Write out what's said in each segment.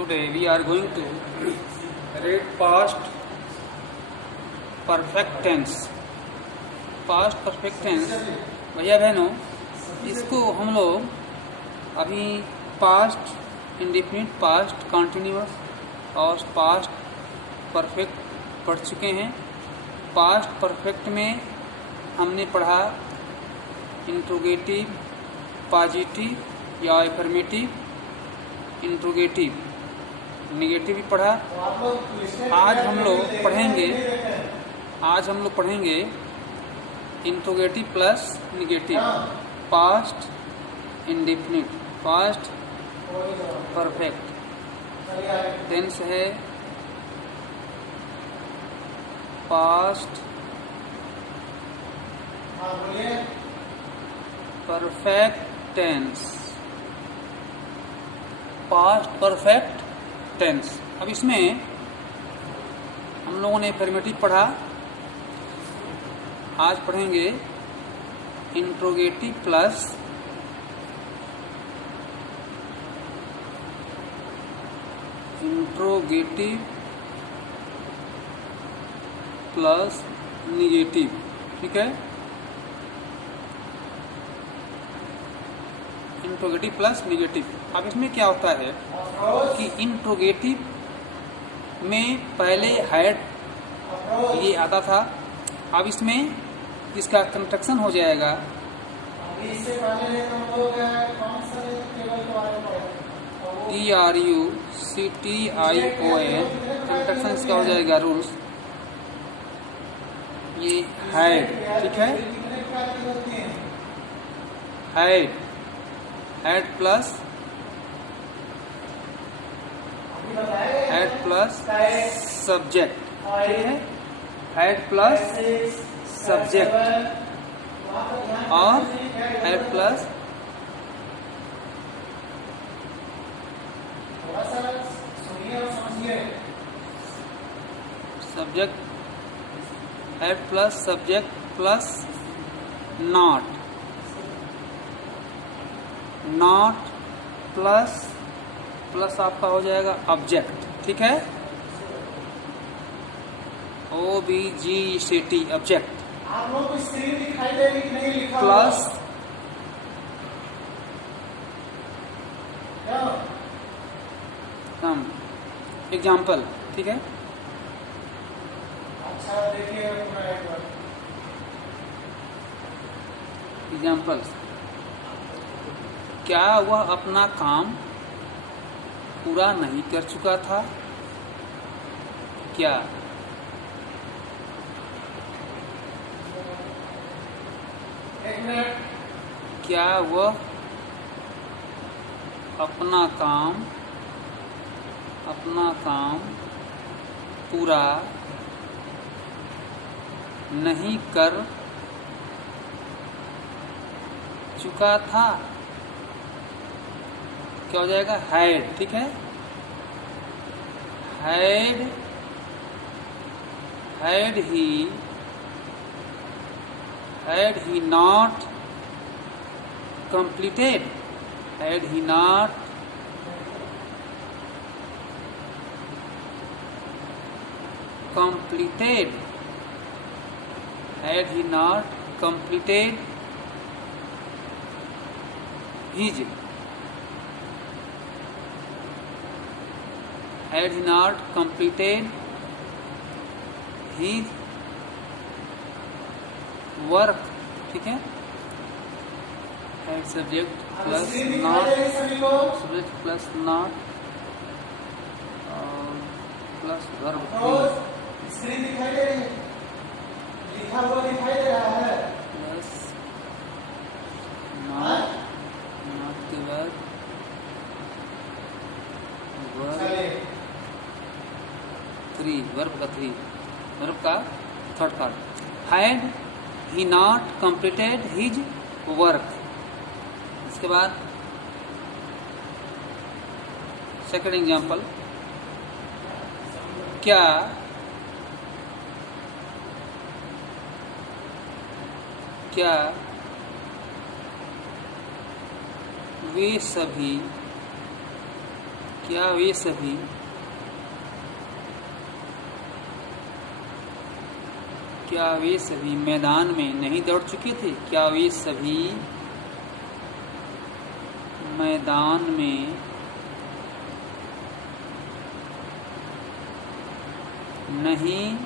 Today we are going to read past perfect tense. Past perfect tense भैया बहनों, इसको हम लोग अभी पास्ट इंडेफिनिट, पास्ट कंटिन्यूअस और पास्ट परफेक्ट पढ़ चुके हैं। पास्ट परफेक्ट में हमने पढ़ा इंट्रोगेटिव, पॉजिटिव या एफर्मेटिव, इंट्रोगेटिव, नेगेटिव भी पढ़ा। आज हम लोग पढ़ेंगे interrogative plus negative, past indefinite, past perfect tense है। Past perfect tense, past perfect tense. अब इसमें हम लोगों ने एफर्मेटिव पढ़ा, आज पढ़ेंगे इंट्रोगेटिव प्लस नेगेटिव। ठीक है, इंट्रोगेटिव प्लस नेगेटिव। अब इसमें क्या होता है कि इंट्रोगेटिव में पहले हैड ये आता था, अब इसमें इसका कंस्ट्रक्शन हो जाएगा। TRUCTION कंस्ट्रक्शन इसका हो जाएगा रूल्स। ये हैड, ठीक है, हैड प्लस सब्जेक्ट, ठीक है, हैड प्लस सब्जेक्ट और had plus subject, had plus subject plus not plus आपका हो जाएगा ऑब्जेक्ट। ठीक है, OBJECT ऑब्जेक्ट आप लोग को स्क्रीन दिखाई देगी कि नहीं लिखा प्लस एग्जाम्पल। ठीक है, अच्छा देखिए एग्जाम्पल्स। क्या वह अपना काम पूरा नहीं कर चुका था? क्या क्या वह अपना काम पूरा नहीं कर चुका था? क्या हो जाएगा? हैड। ठीक है, had he not completed, had he not completed his work. ठीक है, had subject plus not plus verb screen दिखाई दे रही है, लिखा हुआ दिखाई दे रहा है, प्लस नॉट के बाद वर्ब का third part. Had he not completed his work। इसके बाद सेकंड एग्जाम्पल। क्या वे सभी क्या वे सभी मैदान में नहीं दौड़ चुके थे? क्या वे सभी मैदान में नहीं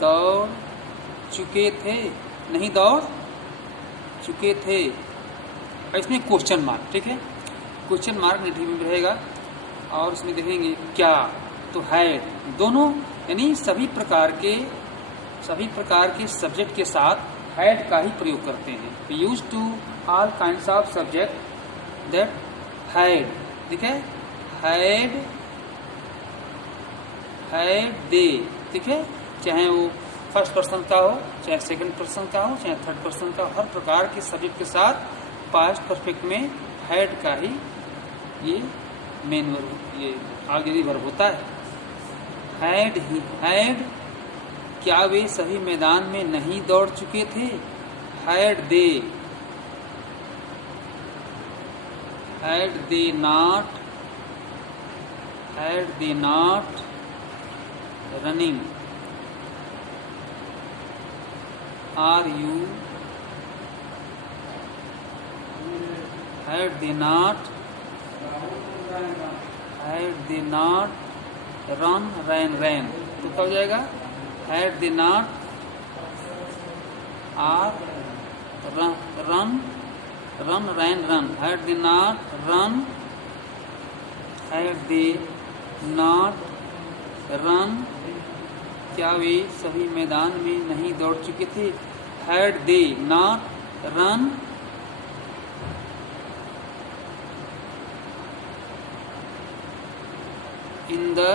दौड़ चुके थे? नहीं दौड़ चुके थे। इसमें क्वेश्चन मार्क, ठीक है, क्वेश्चन मार्क नेगेटिव में रहेगा। और इसमें देखेंगे क्या, तो है दोनों, यानी सभी प्रकार के सब्जेक्ट के साथ हैड का ही प्रयोग करते हैं। We use to all kinds of subject that had, ठीक है, हैड दे, ठीक है, चाहे वो फर्स्ट पर्सन का हो, चाहे सेकंड पर्सन का हो, चाहे थर्ड पर्सन का हो, हर प्रकार के सब्जेक्ट के साथ पास्ट परफेक्ट में हैड का ही ये मेन वर्ब, ये ऑक्सिलरी वर्ब होता है। हैड क्या वे सभी मैदान में नहीं दौड़ चुके थे? Had they not running, are you had they not ran, तो क्या हो जाएगा? had they not or run, had they not run, क्या वे सभी मैदान में नहीं दौड़ चुके थे? had they not run in the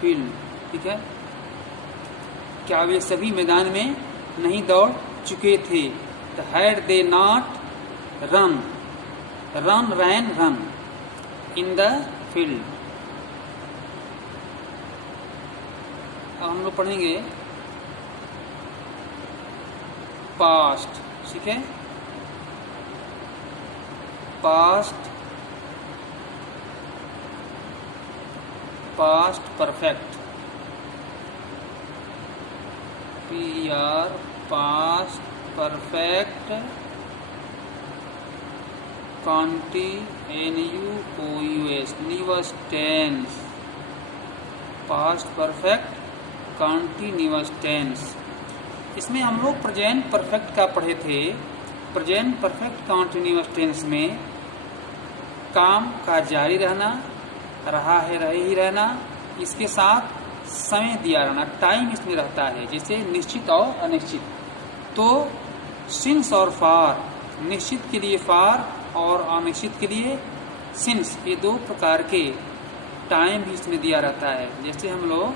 field, ठीक है, क्या वे सभी मैदान में नहीं दौड़ चुके थे? तो had they not ran in the field। अब हम लोग पढ़ेंगे पास्ट, ठीक है, past perfect, past perfect continuous tense, past perfect continuous tense. इसमें हम लोग प्रेजेंट परफेक्ट का पढ़े थे। प्रेजेंट परफेक्ट कंटीन्यूअस टेंस में काम का जारी रहना, रहा है, रहे ही रहना, इसके साथ समय दिया रहना, टाइम इसमें रहता है, जैसे निश्चित और अनिश्चित। तो सिंस और फार, निश्चित के लिए फार और अनिश्चित के लिए सिंस, ये दो प्रकार के टाइम भी इसमें दिया रहता है। जैसे हम लोग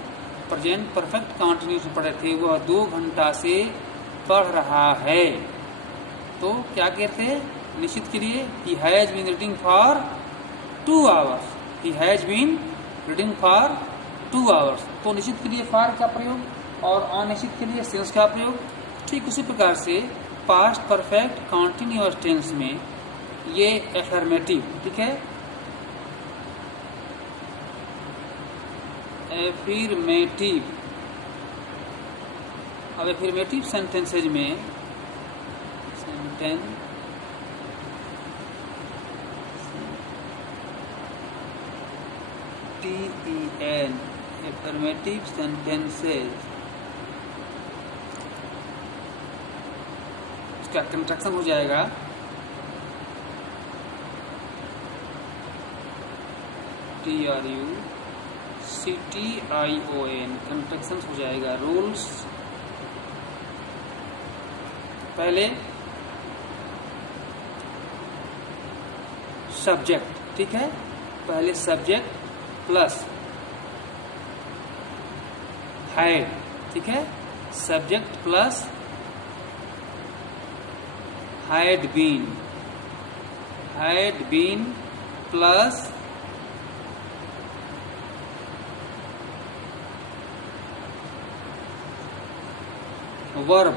प्रेजेंट परफेक्ट कंटीन्यूअस पढ़े थे, वह 2 घंटा से पढ़ रहा है, तो क्या कहते हैं निश्चित के लिए? he has been reading for 2 hours, he has been reading for 2 hours। तो निश्चित के लिए फॉर का प्रयोग और अनिश्चित के लिए सिंस का प्रयोग। ठीक उसी प्रकार से पास्ट परफेक्ट कंटीन्यूअस टेंस में ये एफर्मेटिव, ठीक है, एफर्मेटिव। अब एफर्मेटिव सेंटेंसेज में TEN, एफर्मेटिव सेंटेंसेज, इसका कंस्ट्रक्शन हो जाएगा TRUCTION, कंस्ट्रक्शन हो जाएगा रूल्स। पहले सब्जेक्ट, ठीक है, पहले सब्जेक्ट प्लस हैड, ठीक है, subject plus had been plus verb,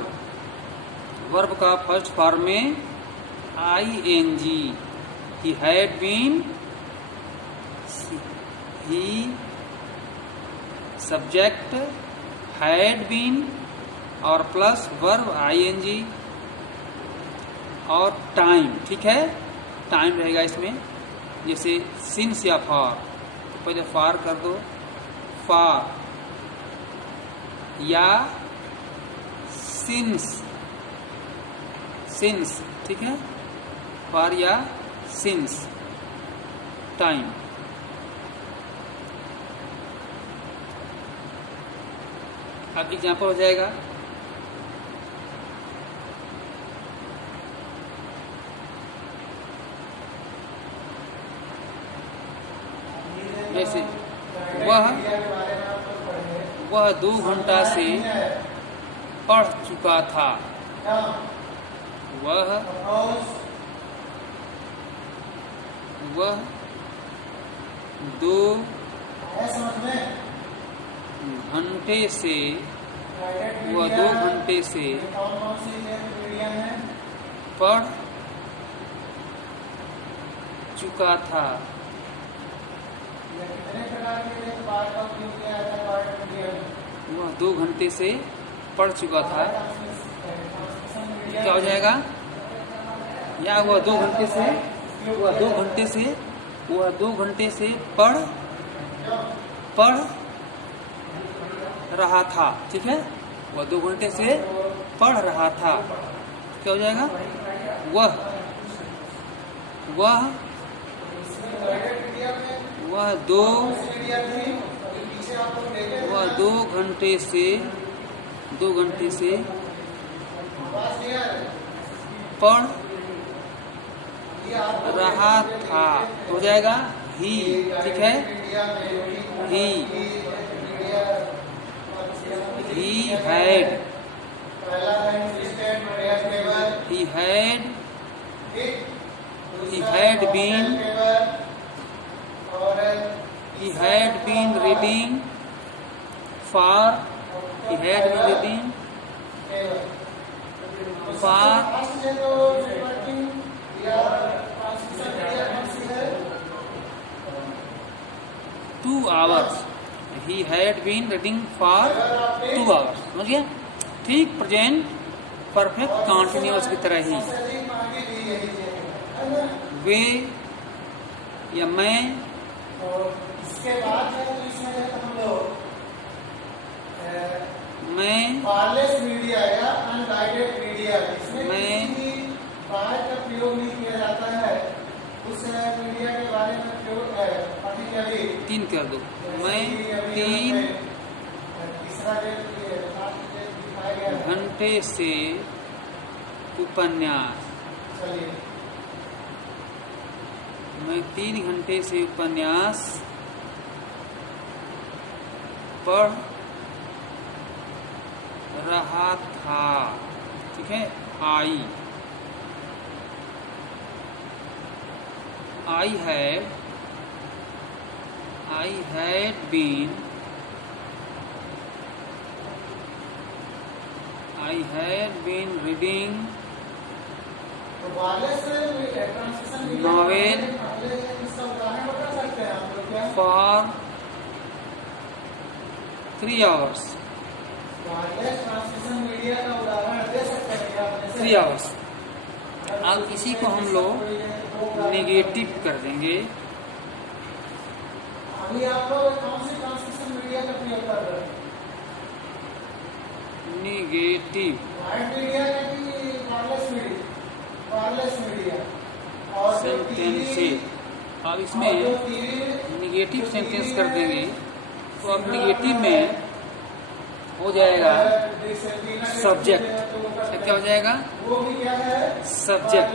verb का फर्स्ट फॉर्म में ing, he had been, he subject had been और प्लस वर्ब ing और टाइम, ठीक है, टाइम रहेगा इसमें, जैसे सिंस या फॉर, तो पहले फॉर कर दो, फॉर या सिंस, सिंस, ठीक है, फॉर या सिंस, टाइम। अब एग्जाम्पल हो जाएगा, जैसे वह 2 घंटा से पढ़ चुका था, वह 2 घंटे से, वह 2 घंटे से पढ़ चुका था, वह 2 घंटे से पढ़ चुका था, क्या हो जाएगा, या वह 2 घंटे से, वह 2 घंटे से, वह 2 घंटे से पढ़ रहा था, ठीक है, वह 2 घंटे से पढ़ रहा था, क्या हो जाएगा, वह 2 घंटे से पढ़ रहा था, हो जाएगा ही, ठीक है, ही had been reading for two hours. He had been reading for 2 hours. समझ गया, ठीक, प्रेजेंट परफेक्ट कॉन्टिन्यूअस की तरह ही, वे या मैं, इसके बाद हम लोग मैं वायरलेस मीडिया या अनगाइडेड मीडिया, इसमें बाहर का प्रयोग नहीं किया जाता है, उस मीडिया के बारे में प्रयोग है। 3 कर दो, मैं 3 घंटे से उपन्यास, मैं 3 घंटे से उपन्यास पढ़ रहा था, ठीक है, I had been reading novel for 3 hours. 3 hours। अब इसी को हम लोग नेगेटिव कर देंगे। अभी आप लोग कौन सी ट्रांसमिशन मीडिया का प्रयोग कर रहे हैं? नेगेटिव मीडिया की वायरलेस मीडिया और सेंटेंस। अब इसमें नेगेटिव सेंटेंस कर देंगे तो अब नेगेटिव में हो जाएगा सब्जेक्ट, क्या हो जाएगा, वो भी क्या है, सब्जेक्ट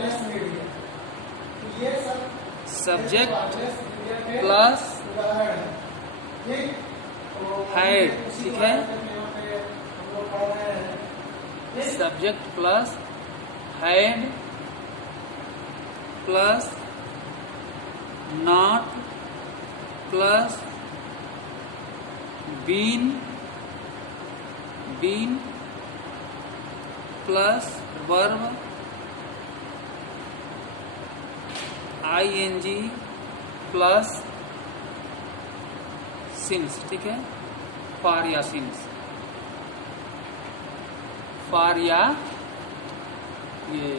प्लस हैड, ठीक है, subject plus had plus not plus been plus verb ing plus since, ठीक है, फॉर या सिंस, फॉर या ये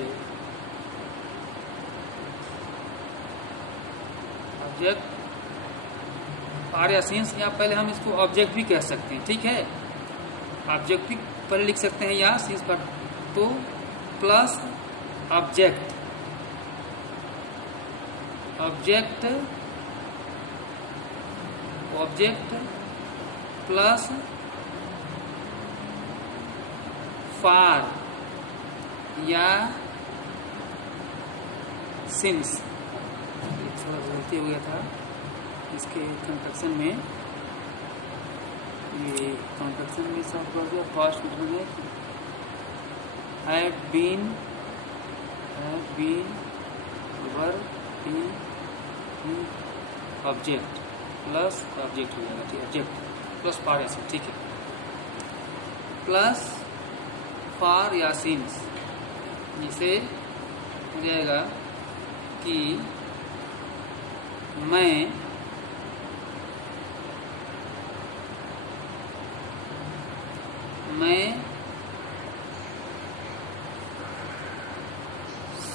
ऑब्जेक्ट, फॉर या सिंस, या पहले हम इसको ऑब्जेक्ट भी कह सकते हैं, ठीक है, ऑब्जेक्ट भी पहले लिख सकते हैं या सिंस पर, तो plus object, object object plus for या सिंस। थोड़ा गलती हो गया था इसके कंस्ट्रक्शन में, ये कंस्ट्रक्शन में सब फर्स्ट में had been verb object plus object हो जाएगा, ठीक है, ऑब्जेक्ट प्लस फॉर या सिंस, ठीक है, प्लस फॉर या सिंस, जिसे हो जाएगा कि मैं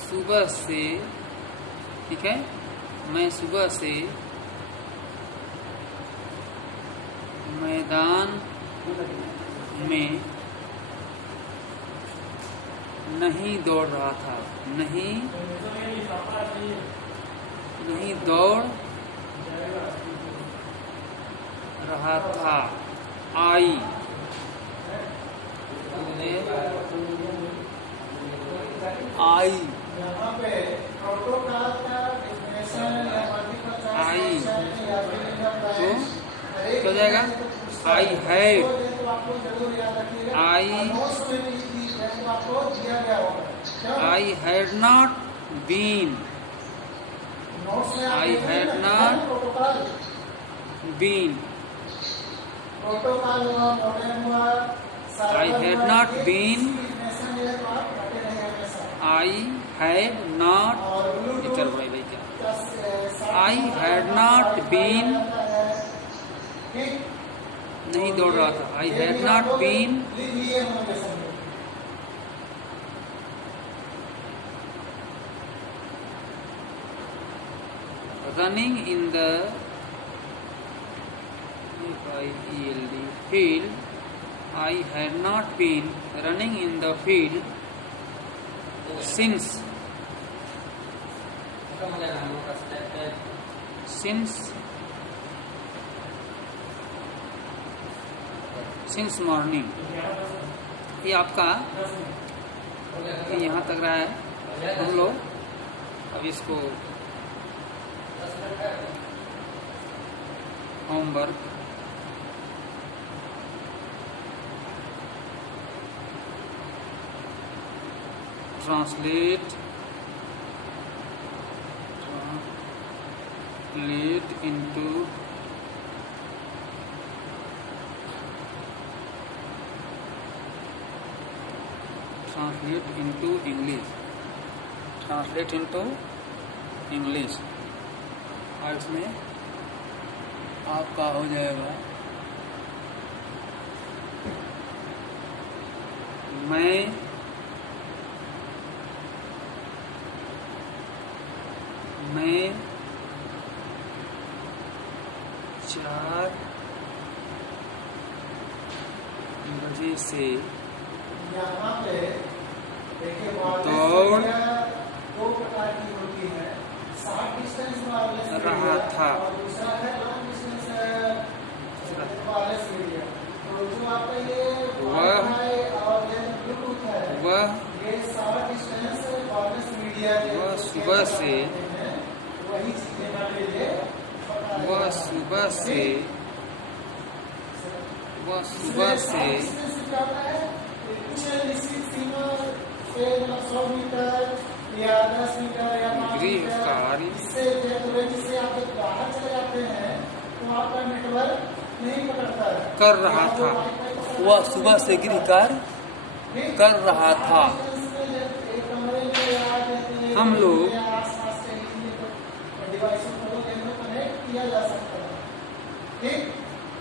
सुबह से, ठीक है, मैं सुबह से मैदान में नहीं दौड़ रहा था, नहीं दौड़ रहा था, आई यहाँ पे प्रोटोकॉल का डेफिनेशन या मल्टीपल चॉइस तो हो जाएगा I had, I had not been, I had not been, I had not been, I had not, चल भाई क्या, आई हैड नॉट बीन, नहीं दौड़ रहा था, I had not been running in the field, I had not been running in the field since morning। ये आपका यहाँ तक रहा है, हम लोग अब इसको होमवर्क translate into English, और इसमें आपका हो जाएगा मैं मैं 4 बजे से यहाँ पे देखिए दौड़ दो प्रकार की होती है, शॉर्ट डिस्टेंस वायरलेस रहा था और दूसरा है लॉन्ग डिस्टेंस वायरलेस मीडिया। तो जो आपका ये वाईफाई और ब्लूटूथ है, ये शॉर्ट डिस्टेंस वायरलेस मीडिया वह सुबह से वही चीजें हमारे लिए सुबह से कुछ निश्चित सीमा से 100 मीटर या 10 मीटर या 5 मीटर, इससे आप जब बाहर चले जाते हैं तो आपका नेटवर्क नहीं पकड़ता है। कर रहा था, वह सुबह से गृह कार्य कर रहा था। हम लोग किया जा सकता है, ठीक।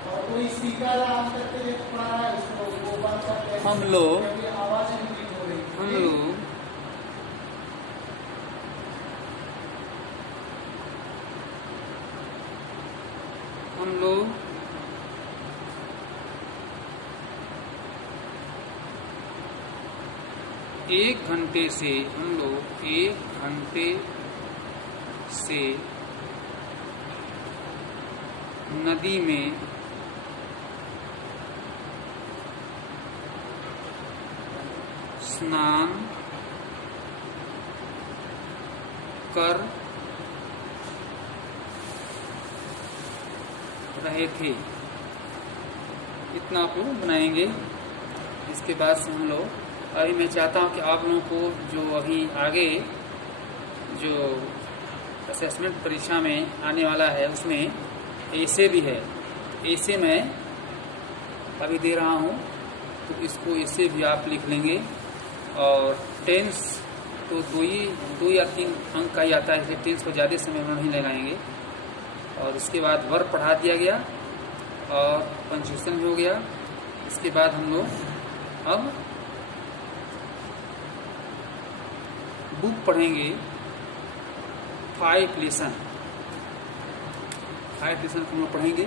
और कोई स्पीकर ऑन करके जो पढ़ा रहा है उसको वो बंद करते हैं, हम लोग आवाज नहीं हो रही, हम लोग एक घंटे से नदी में स्नान कर रहे थे। इतना आप लोग बनाएंगे। इसके बाद से हम लोग अभी मैं चाहता हूं कि आप लोगों को जो अभी आगे जो असेसमेंट परीक्षा में आने वाला है उसमें ऐसे भी है, ऐसे मैं अभी दे रहा हूं, तो इसको ऐसे भी आप लिख लेंगे। और टेंस तो दो या तीन अंक का ही आता है, इसलिए टेंस को ज़्यादा समय में नहीं लगाएंगे। और इसके बाद वर्ब पढ़ा दिया गया और पंक्चुएशन भी हो गया। इसके बाद हम लोग अब बुक पढ़ेंगे 5 लेसन को हम लोग पढ़ेंगे।